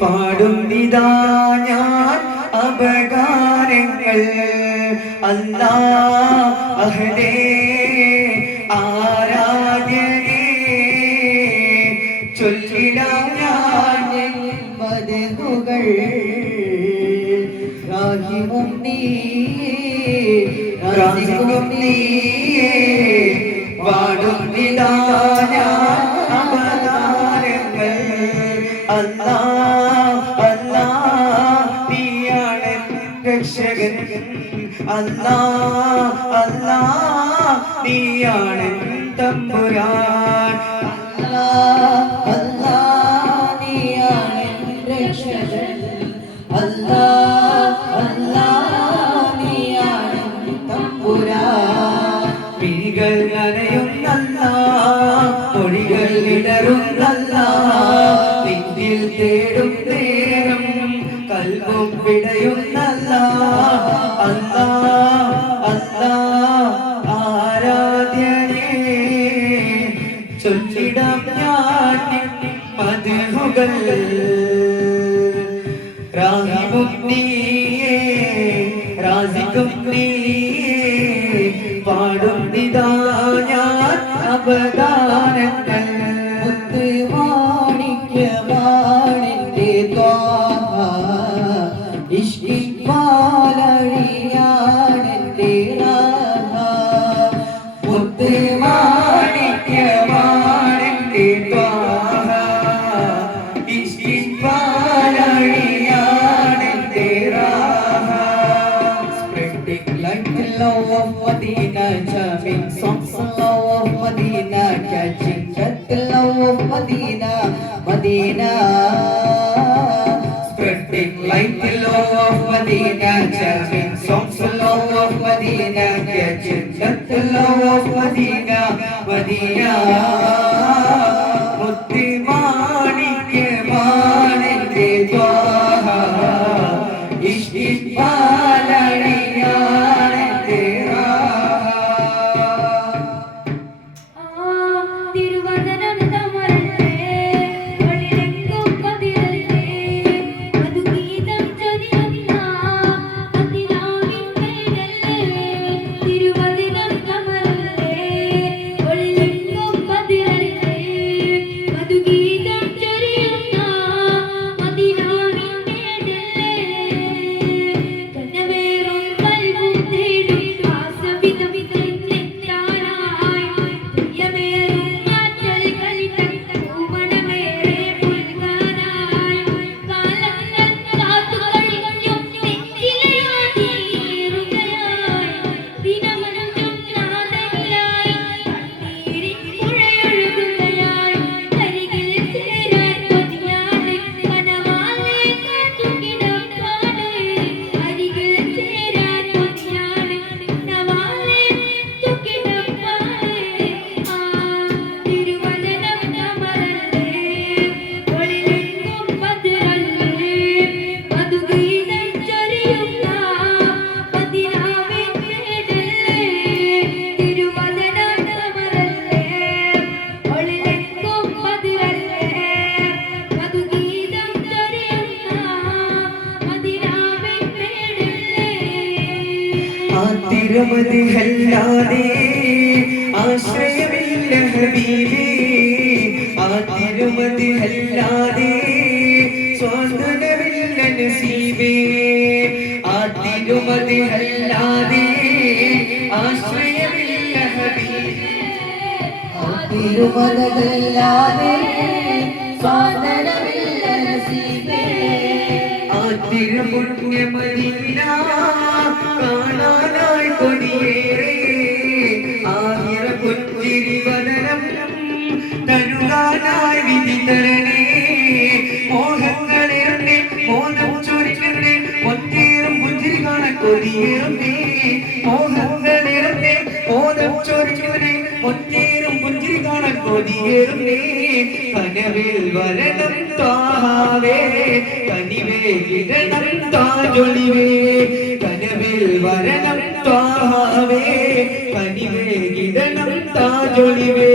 പാടും നിതാ ഞാൻ അപകാരങ്ങൾ അല്ലാഹുവേ ആരാധ്യനേ ചൊല്ലിടാം ഞാൻ മദ്ഹുകൾ റാഹിമും നീയേ റാസിഖും നീയേ പാടും നിതാ ഞാൻ അപകാരങ്ങൾ അല്ലാഹ് അല്ലാഹ് നീയാണ് രക്ഷകൻ അല്ലാഹ് അല്ലാഹ് നീയാണ് തമ്പുരാൻ അല്ലാഹ് അല്ലാഹ് നീയാണ് രക്ഷകൻ അല്ലാഹ് അല്ലാഹ് നീയാണ് തമ്പുരാൻ പിഴികൾ നനയുന്നല്ലാഹ് മൊഴികൾ ഇടറുന്നല്ലാഹ് നിന്നിൽ തേടും നേരം കൽബും പിടയുന്നല്ലാഹ് അല്ലാഹ് അല്ലാഹ് ആരാധ്യനേ ചൊല്ലിടാം ഞാൻ മദ്ഹുകൾ റാഹിമും നീയേ റാസിഖും നീയേ പാടും നിതാ ഞാൻ അപദാനങ്ങൾ മുത്ത് മാണിക്യമാണെന്റെ ത്വാഹ ഇഷ്കിൻ പാലഴിയാണെന്റെ റാഹ മുത്ത് മാണിക്യമാണെന്റെ Thwaha ഇഷ്കിൻ പാലഴിയാണെന്റെ Raha spreading like the love of Medina, jamming songs of love of Medina, catching the love of Medina, Medina. Spreading like the love of Medina, jamming songs of love of Medina, catching the love of Medina, Medina. മുത്തി മാണിക്യമാണെന്റെ ത്വാഹ ഇഷ്കിൻ പാലഴിയാണെന്റെ റാഹ തിരുവദനം തമരല്ലേ ഒളിലെങ്കും പതിരല്ലേ മധുഗീതം ചൊരിയുന്ന അതിനാവിൻ മേലല്ലേ തിരുവദനം തമരല്ലേ ഒളിലെങ്കും പതിരല്ലേ മധുഗീതം ചൊരിയുന്ന അതിനാവിൻ മേലല്ലേ കനവേറും കൽബും തേടി ആസവിധം നെറ്റാനായി പ്രിയമേറും ഞാറ്റൽ കളിതൻ പൂമണമേറെ പുൽകാനായി കാലങ്ങൾ കാത്തുകളിക്കും നെറ്റിലയാതിരുകയായി ദിനമനഞ്ചും നാദനിലായി കണ്ണീരിൻ പുഴയൊഴുകുകയായി അരികിൽ ചേരാൻ കൊതിയാതെ കനവാലെ കാത്തുകിടപ്പാണ് അരികിൽ ചേരാൻ കൊതിയാതെ കനവാലെ തുകിടപ്പാണ് ആ തിരുവദനം തമരല്ലേ ഒളിലെങ്കും പതിരല്ലേ മധുഗീതം ചൊരിയുന്ന മദീനാവിൻ മേടല്ലേ തിരുവദനം തമരല്ലേ ഒളിലെങ്കും പതിരല്ലേ മധുഗീതം ചൊരിയുന്ന മദീനാവിൻ മേടല്ലേ ആ തിരുമതിഹല്ലാതെ ആശ്രയമില്ല ഹബീബേ ആ തിരുമതിഹല്ലാതെ സ്വാതന്ത്ര്യമില്ല നസീബേ ആ തിരുമതിഹല്ലാതെ ആശ്രയമില്ല ഹബീബേ ആ തിരുമതിഹല്ലാതെ സ്വാതന്ത്ര്യമില്ല നസീബേ ആ തിരുപുണ്യ മദീന കാണാനായി കൊടിയേറെ ആയിര പുഞ്ചിരി വദനം തഴുകാനായി വിധി തരണേ മോഹങ്ങളേറെ മോദം ചൊരിക്കണേ ഒന്നേറും പുഞ്ചിരി കാണാൻ കൊടിയേറുന്നേ മോഹങ്ങളേറെ മോദം ചൊരിക്കണേ ഒന്നേറും പുഞ്ചിരി കാണാൻ കൊടിയേറുന്നേ കനവിൽ വരണം ത്വാഹാവേ കനിവേകിടണം താജൊളിവേ കനവിൽ വരണം ത്വാഹാവേ കനിവേകിടണം താജൊളിവേ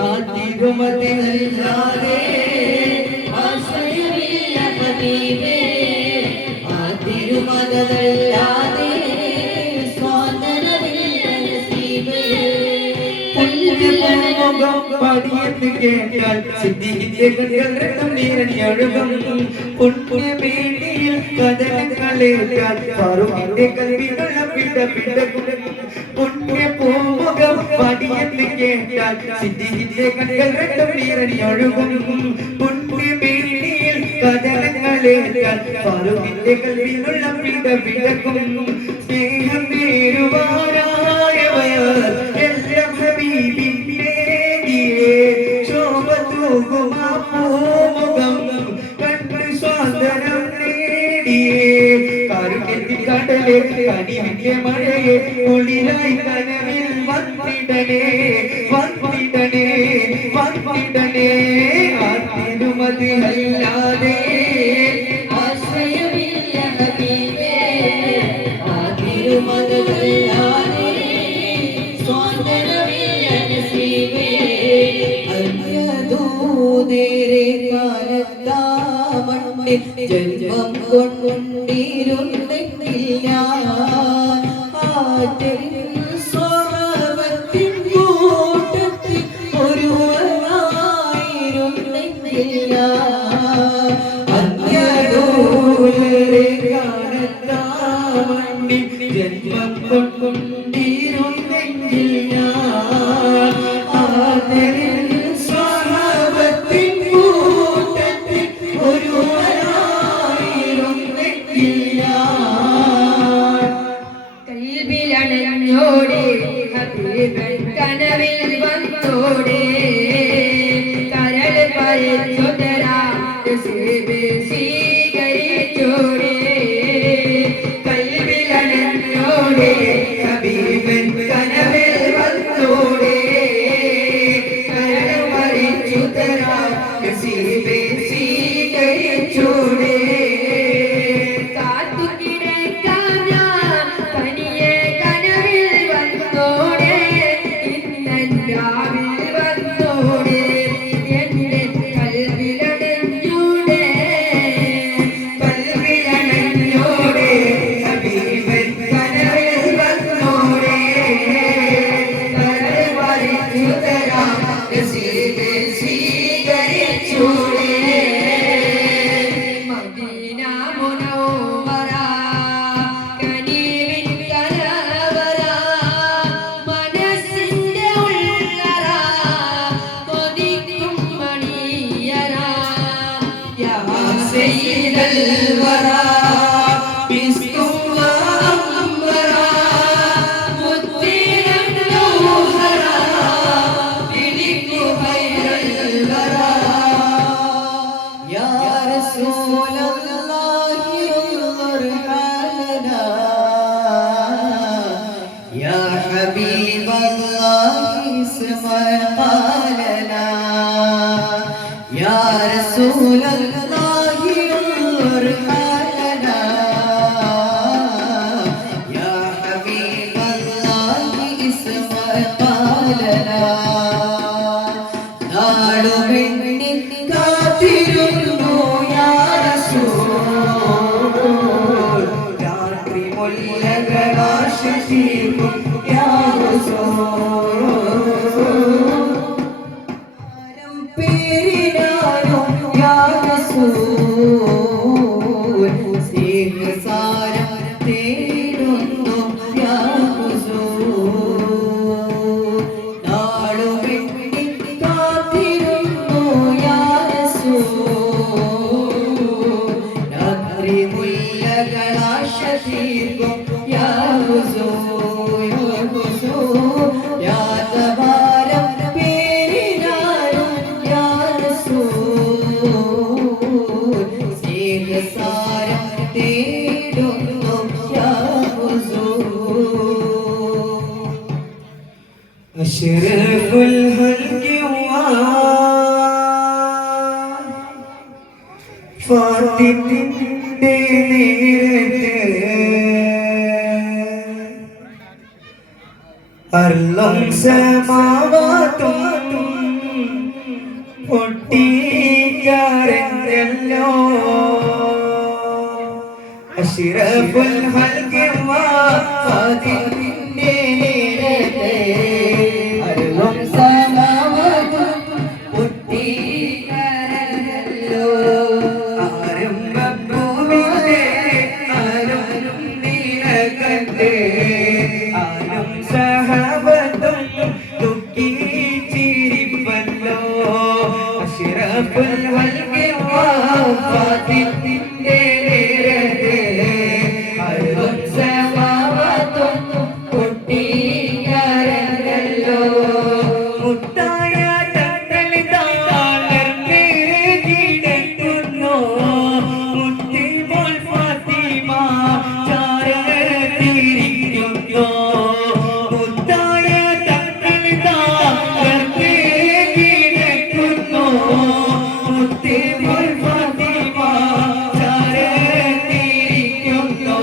ആ തിരുമതിഹല്ലാതെ പാടിയെന്ന് കേട്ടാൽ സിദ്ദീഖിന്റെ കഥകൾ രക്തം നിറഞ്ഞൊഴുകും പുണ്യമേനിയിൽ കഥകളേറ്റാൽ ഫാറൂഖിന്റെ കൽവിലുള്ള പിടപിടക്കും പുണ്യപൂമുഖം പാടിയെന്ന് കേട്ടാൽ സിദ്ദീഖിന്റെ കഥകൾ രക്തം നിറഞ്ഞൊഴുകും പുണ്യമേനിയിൽ കഥകളേറ്റാൽ ഫാറൂഖിന്റെ കൽവിലുള്ള പിടപിടക്കും സ്നേഹം നേരുവാനായവർ എല്ലാം ഹബീബിന്റെ ശോഭതൂകുമാമുഖം കണ്ട് സ്വാതന്ത്ര്യം നേടിയേ കാരുണ്യത്തിൻ കടലേ കനിവിന്റെ മഴയെ കുളിരായി കനവിൽ വന്നിടണേ വന്നിടണേ വന്നിടണേ ആത്തിരുമതി അല്ലാതെ ആശ്രയമില്ല ഹബീബേ ആതിരുമതല്ലാതെ സ്വാതന്ത്ര്യമില്ല നസീബേ അന്യദൂതരെ കാലത്താമണ്ണിൽ ജന്മം കൊണ്ടിരുന്നെങ്കിൽ ഞാൻ ആറ്റൽ സ്വഭാവത്തിൻ കൂട്ടത്തിൽ ഒരുവനായിരുന്നെങ്കിൽ ഞാൻ അന്യദൂതരെ കാലത്താമണ്ണിൽ ജന്മം കൊണ്ടിരുന്നെങ്കിൽ ഞാൻ ആറ്റൽ കൽബിലണഞ്ഞോടെ ഹബീബൻ കനവിൽ വന്നോടെ കരൾ പരച്ചുതരാ നസീബ് സ്വീകരിച്ചോടെ കൽബിലണഞ്ഞോടെ ഹബീബൻ കനവിൽ വന്നോടെ കരൾ പരച്ചുതരാ നസീബ് സ്വീകരിച്ചോടെ سيد الورى مسك وأنبرا مدينا جوهرا بلك خير الورى يا رسول الله انظر حالنا يا حبيب الله اسمع قالنا يا رسول الله أشرف الهلك ഫാത്തിമിന്റെ നേരത്ത് അർളം സമാവാത്തും പൊട്ടിക്കരഞ്ഞല്ലോ അഷ്റഫുൽ ഹൽഖി ഫാത്തിമിന്റെ നേരത്ത് അർളം സമാവാത്തും വഫാത്തിന്റെ നേരത്ത് അരുളും സമാവാത്തും പൊട്ടിക്കരഞ്ഞല്ലോ. മുത്തായ തങ്ങൾ താളർന്ന് കിടക്കുന്നു. മുത്തിമോൾ ഫാത്തിമ ചാരത്തിരിക്കുന്നു. മുത്തായ തങ്ങൾ താളർന്ന് കിടക്കുന്നു. മുത്തിമോൾ ഫാത്തിമ ചാരത്തിരിക്കുന്നു.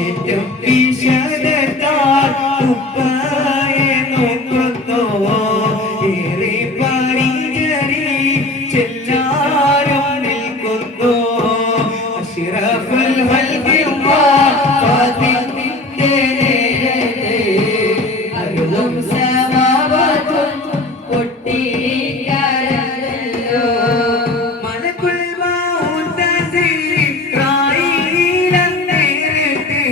ഏറ്റവും വിശദത്താൽ ഉപ്പയെ നോക്കുന്നു. ഏറെ പരിചരി ചെല്ലാരും നിൽക്കുന്നു. അഷ്റഫുൽ ഖൽഖി വഫാത്തിന്റെ നേരത്ത് അരുളും സമാവാത്തും പൊട്ടിക്കരഞ്ഞല്ലോ. മലക്കുൽ മൗത്ത് ഇസ്രായീലന്നേരത്ത്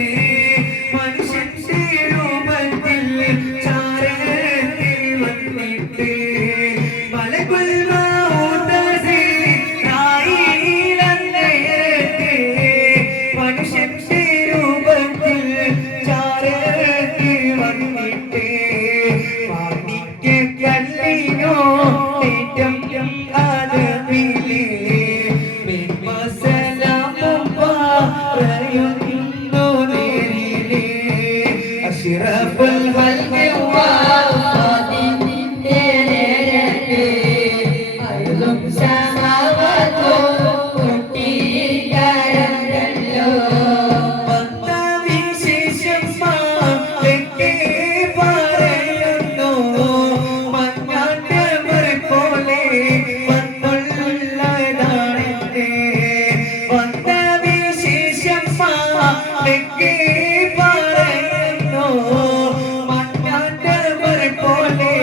മനുഷ്യന്റെ രൂപത്തിൽ ചാരത്തിൽ വന്നിട്ട്. മലക്കുൽ മൗത്ത് ഇസ്രായീലന്നേരത്ത് മനുഷ്യന്റെ രൂപത്തിൽ ചാരത്തിൽ വന്നിട്ട്. മാണിക്യക്കല്ലിനോ ഏറ്റം ആദമിലെ മേന്മസലാമും പറയുന്നു നേരിലെ. അഷ്റഫുൽ ഖൽഖി വഫാത്തിന്റെ നേരത്ത് അരുളും സമാവാത്തും പൊട്ടിക്കരഞ്ഞല്ലോ. വിശേഷം മാലയ്ക്ക് പറയുന്നു. മഞ്ഞാട്ടമർ പോലെ വന്നുള്ളതാണെന്റെ വിശേഷം മാലയ്ക്ക് പറയുന്നു. മഞ്ഞാട്ടമർ പോലെ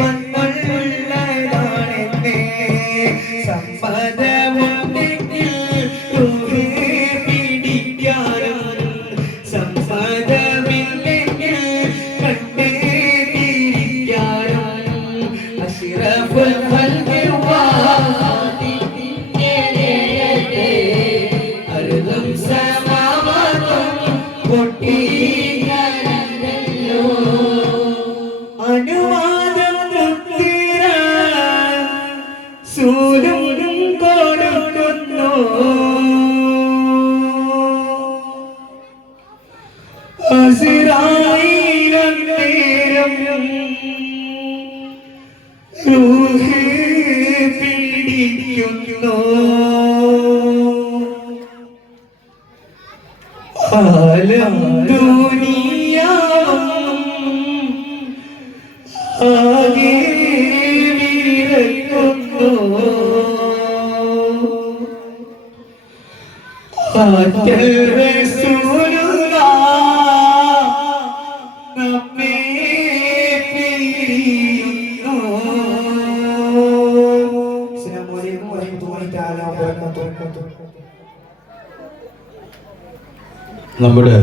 വന്നുള്ളതാണെന്റെ സമ്മതമുണ്ടെങ്കിൽ പിടിക്കാനും സമ്മതമില്ലെങ്കിൽ കണ്ടേ തിരിക്കാനും. അഷ്റഫുൽ ഖൽഖി വഫാത്തിന്റെ നേരത്ത് അരുളും സമാവാത്തും പൊട്ടിക്കരഞ്ഞല്ലോ. അനുവാദം മുത്തിരാൻ സൂലും കൊടുക്കുന്നു. അസ്രായീലന്നേരം റൂഹ് പിടിക്കുന്നു. ആലം ദുനിയാവും ആകെ വിറക്കുന്നു. ആറ്റൽ റസൂലുള്ളാഹ് നമ്മെ പിരിയുന്നു. അസ്സലാമു അലൈക്കും വറഹ്മത്തുള്ളാഹി തആല വബറകാതുഹു. നമ്മുടെ